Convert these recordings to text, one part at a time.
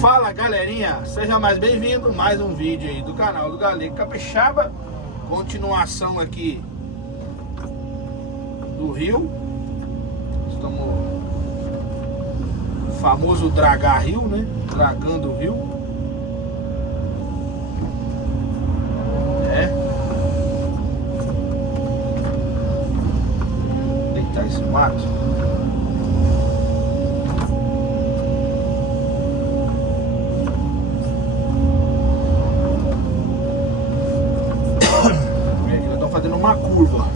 Fala galerinha, seja mais bem-vindo, mais um vídeo aí do canal do Galego Capixaba. Continuação aqui do rio. Estamos no famoso dragar rio, né? Dragando o rio. Deitar esse mato. Fazendo uma curva.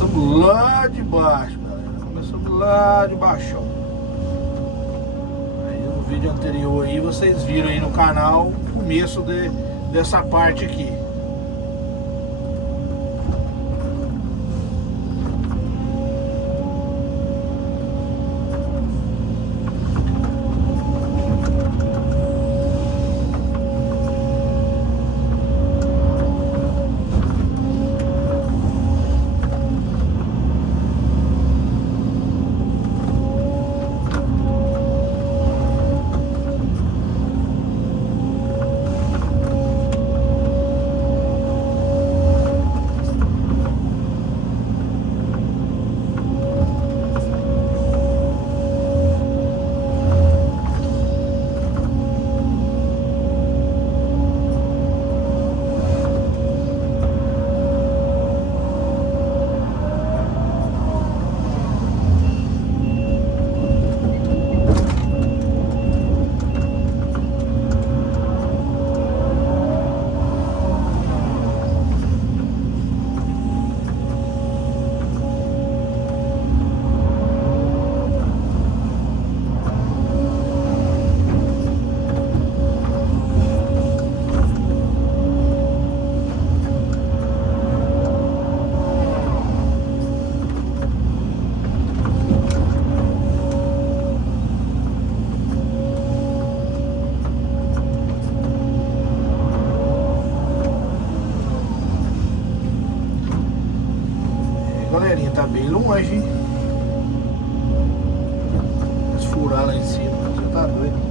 Começamos lá de baixo, galera. Começamos lá de baixo. Aí no vídeo anterior aí vocês viram aí no canal o começo dessa parte aqui. Galerinha, tá bem longe, hein? Vamos furar lá em cima, você tá doido?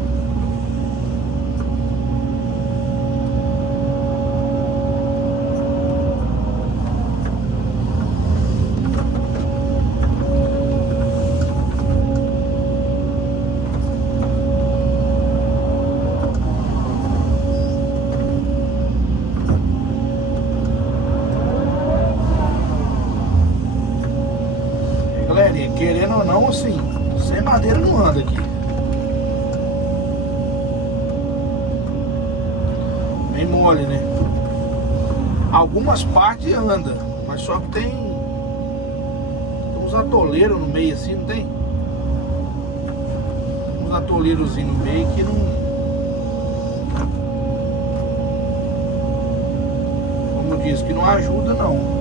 Galerinha, querendo ou não, assim, sem madeira não anda aqui. Bem mole, né? Algumas partes anda, mas só que tem uns atoleiros no meio assim, não tem? Uns atoleirozinhos no meio que não... Como diz, que não ajuda não.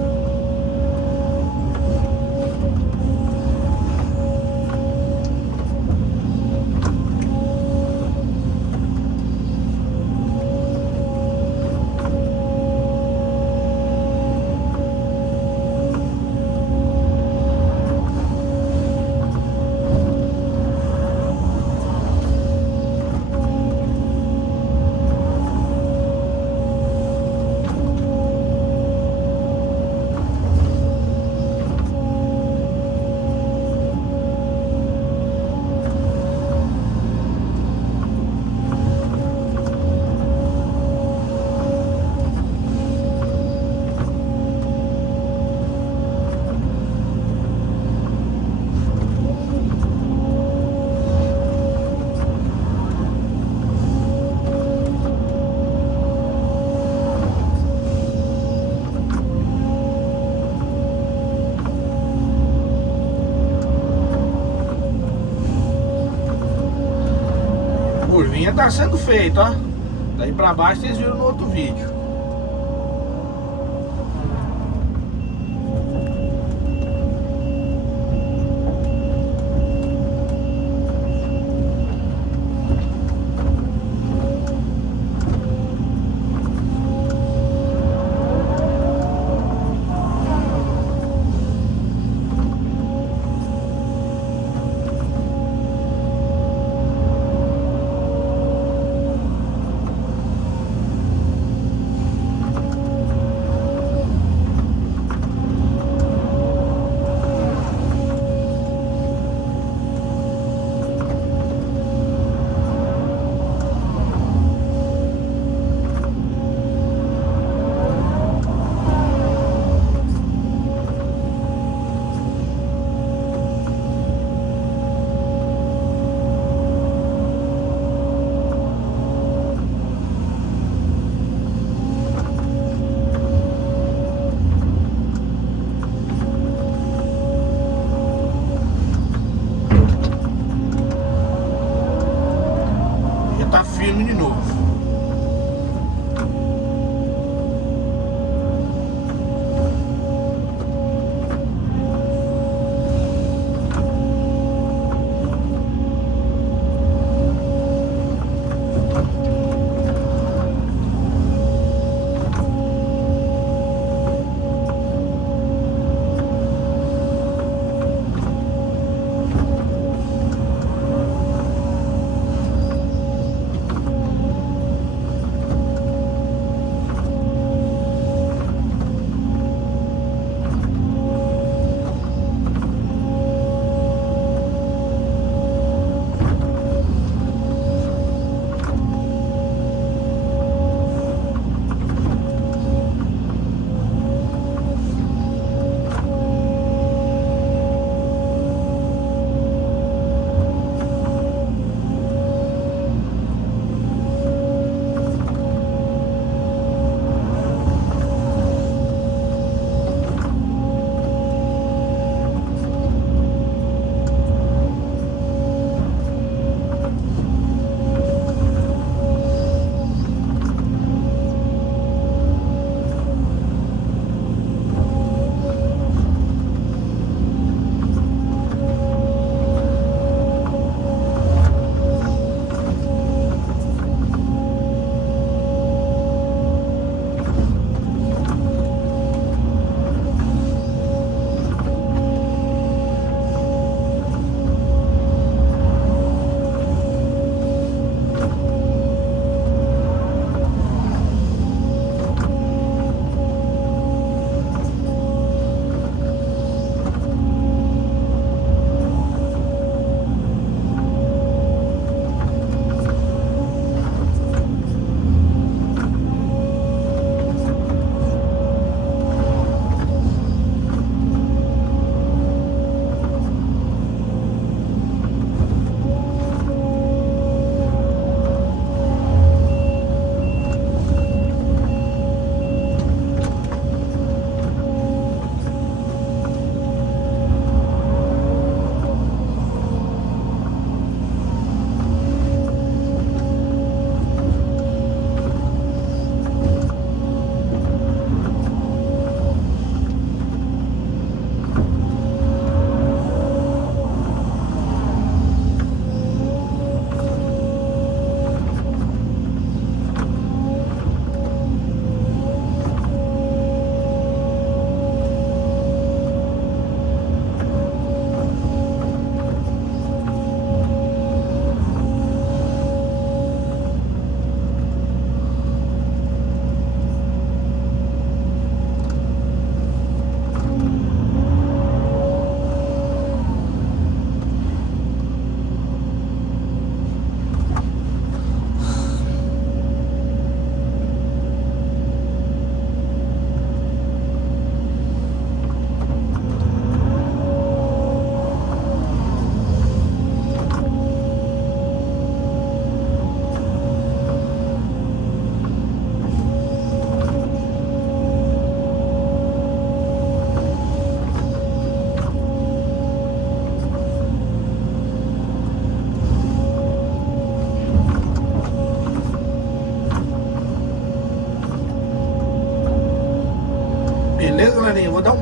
curvinha tá sendo feita, ó. Daí pra baixo vocês viram no outro vídeo. Tá firme de novo.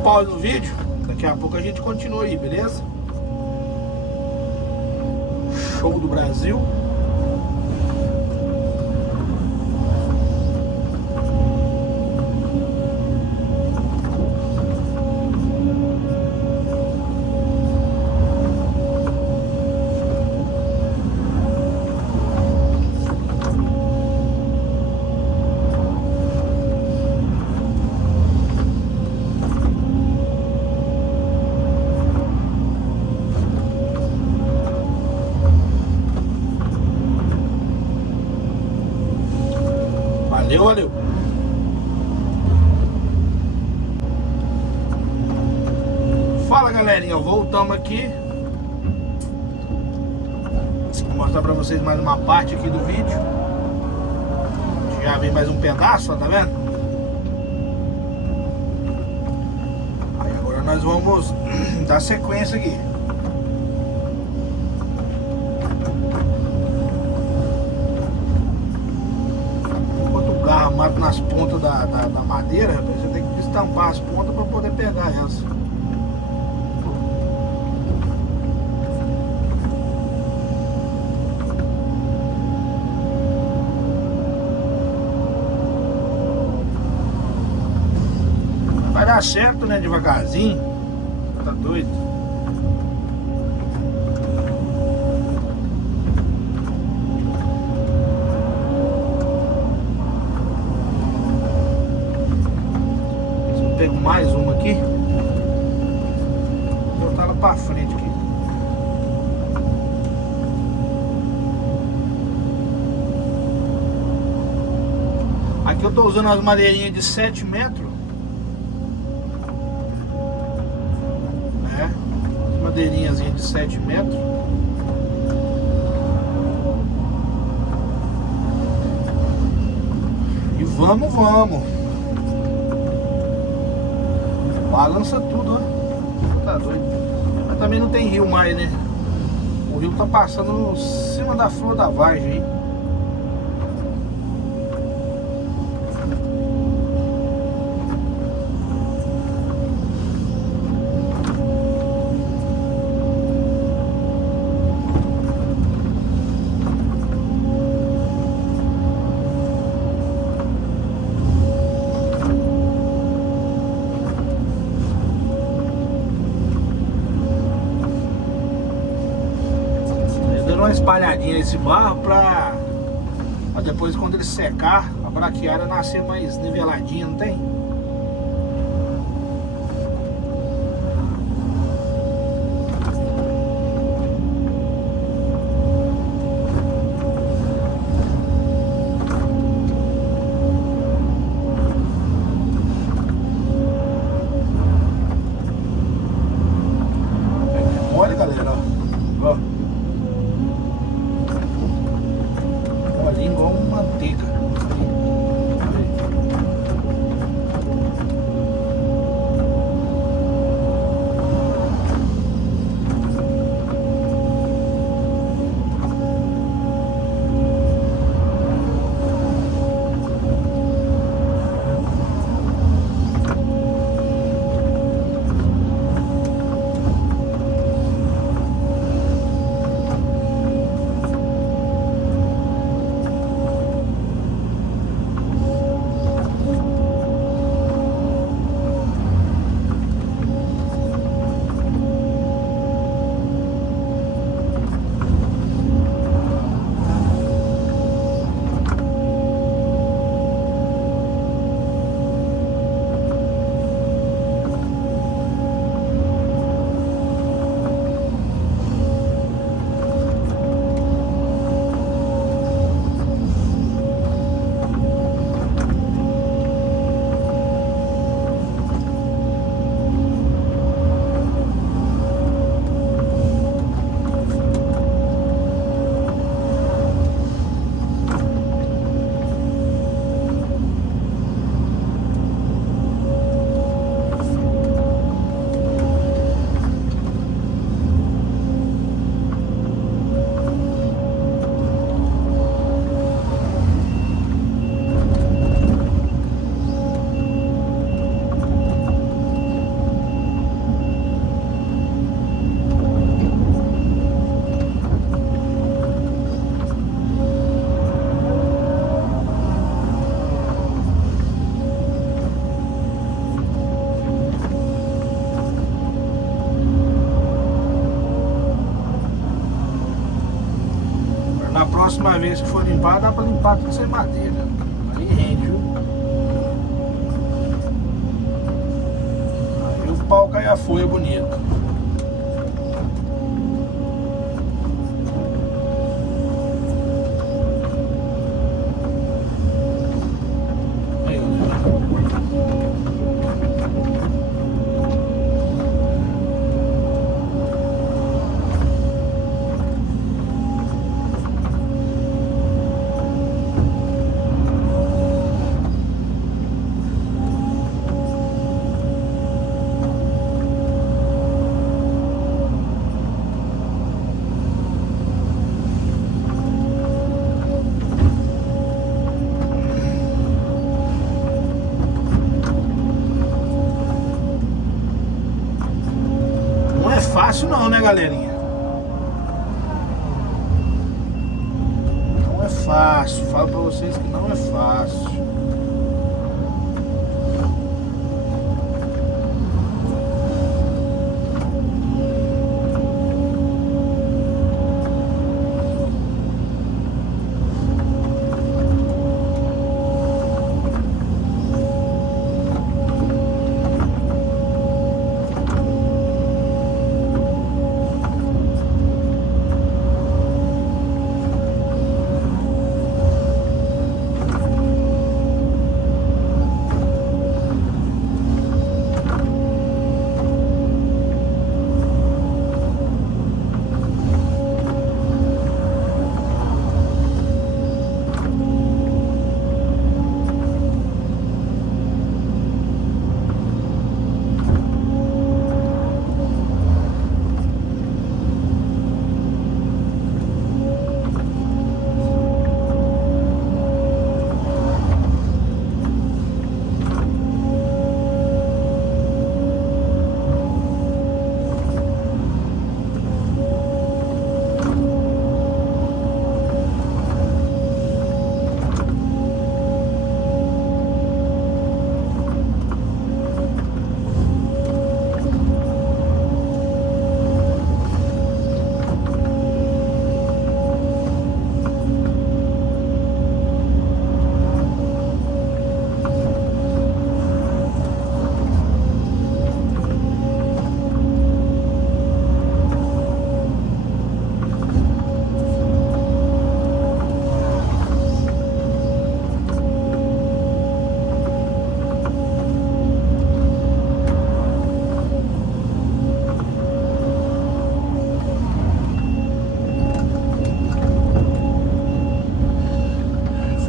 pause no vídeo. Daqui a pouco a gente continua aí, beleza? Show do Brasil. Valeu. Fala, galerinha, voltamos aqui. Vou mostrar pra vocês mais uma parte aqui do vídeo. Já vem mais um pedaço, ó, tá vendo? Aí agora nós vamos dar sequência aqui. Mato nas pontas da madeira, rapaz, você tem que estampar as pontas para poder pegar elas. Vai dar certo, né? Devagarzinho. Tá doido? Pego mais uma aqui. Vou botar ela pra frente aqui. Aqui eu tô usando as madeirinhas de 7 metros. As madeirinhas de 7 metros. E vamos. Balança tudo, ó. Tá doido. Mas também não tem rio mais, né? O rio tá passando em cima da flor da vargem aí. Uma espalhadinha nesse barro pra depois, quando ele secar, a braquiária nascer mais niveladinha, não tem? Olha, galera, ó. Igual uma manteiga. Na próxima vez que for limpar, dá pra limpar tudo sem madeira. Aí rende, viu? Aí o pau cai a folha bonito. Aí, não é fácil não, né, galerinha? Não é fácil, falo pra vocês que não é fácil.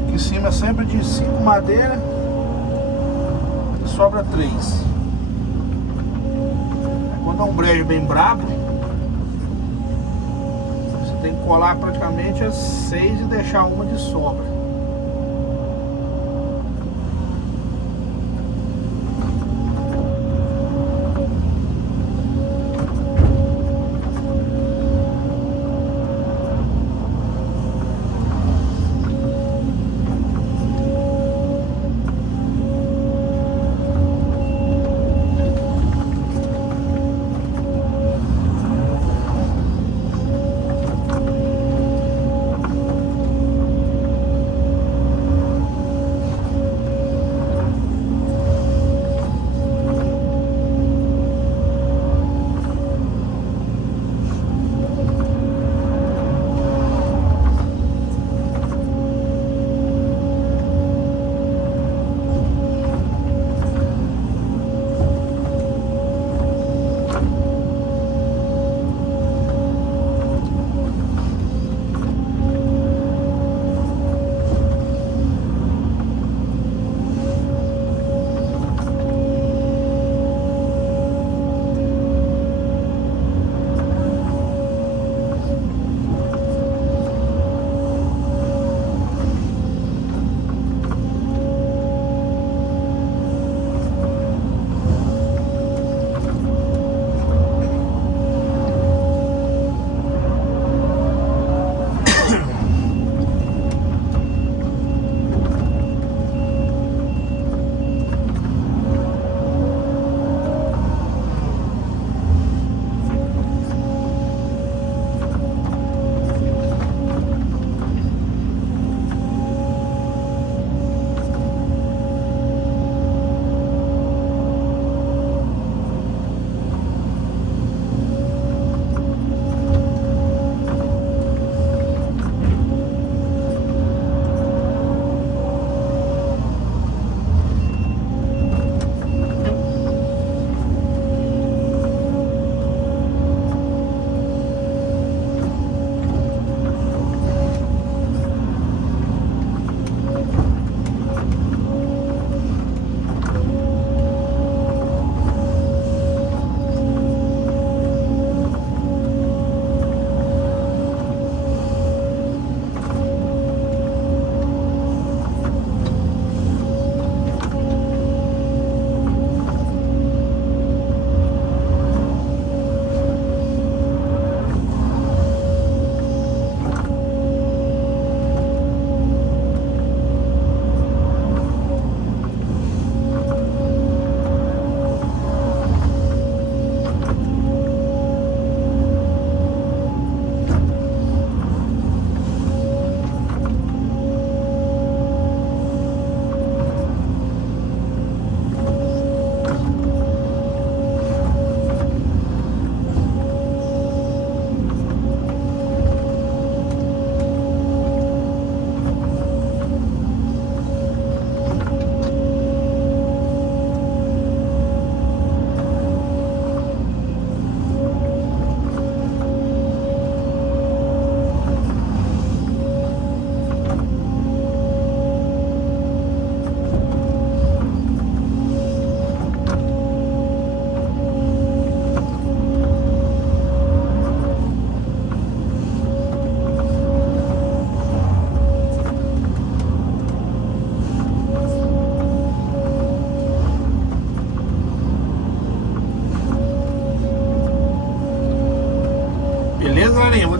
Em cima sempre de 5 madeiras e sobra 3. Quando é um brejo bem brabo, você tem que colar praticamente as 6 e deixar uma de sobra.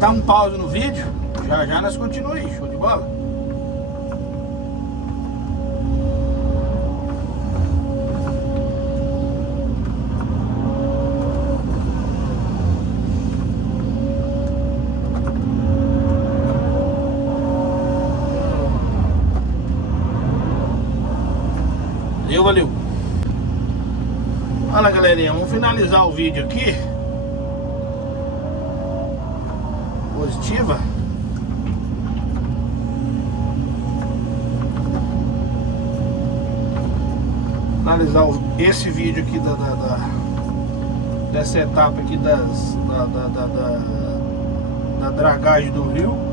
dar um pause no vídeo. Já já nós continuamos aí, show de bola? Valeu. Olha, galerinha, vamos finalizar o vídeo aqui. Positiva. Finalizar esse vídeo aqui dessa etapa aqui da dragagem do rio.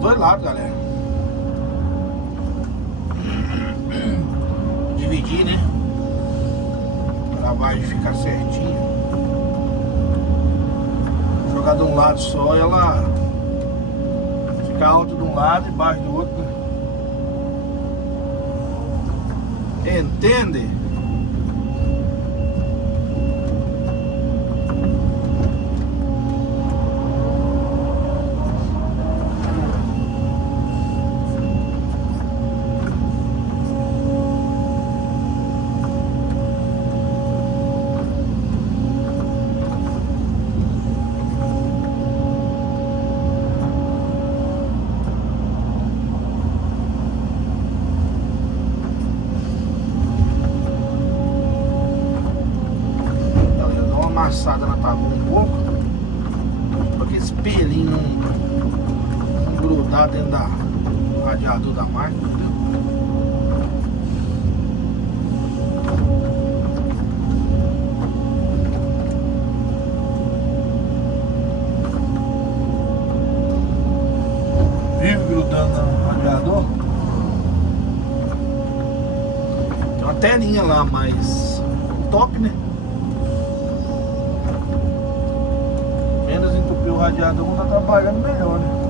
Dois lados, galera. Dividir, né? Pra baixo ficar certinho. Jogar de um lado só, ela fica alta de um lado e baixo do outro. Entende? Passada na tábua um pouco, para que esse pelinho não grudar dentro do radiador da máquina, entendeu? ligando no radiador. Tem uma telinha lá, mas top, né? Menos entupir o radiador quando tá trabalhando melhor, né?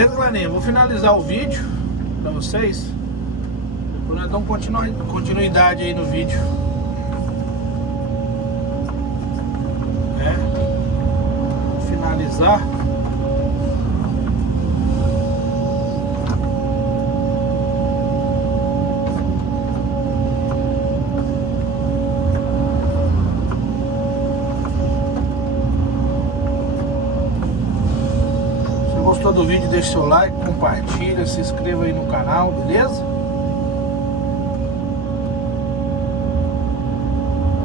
Beleza, galerinha? Vou finalizar o vídeo pra vocês. Depois nós damos continuidade aí no vídeo. Vou finalizar. Se gostou do vídeo, deixa seu like, compartilha, se inscreva aí no canal, beleza?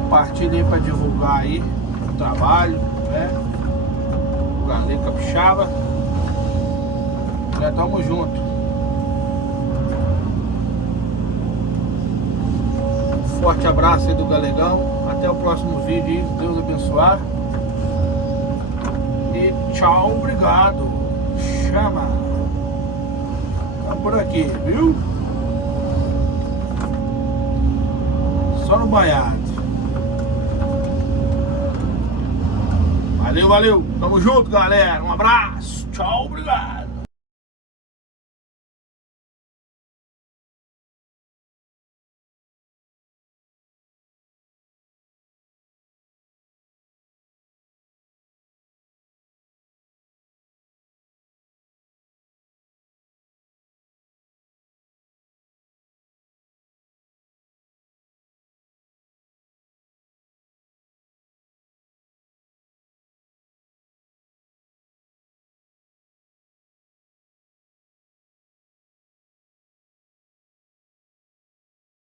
Compartilha aí para divulgar aí o trabalho, né? O Galê Capixaba. Já tamo junto. Forte abraço aí do Galegão. Até o próximo vídeo aí. Deus abençoar. E tchau, obrigado. Chama. Tá por aqui, viu? Só no banhado. Valeu, valeu. Tamo junto, galera. Um abraço. Tchau, obrigado.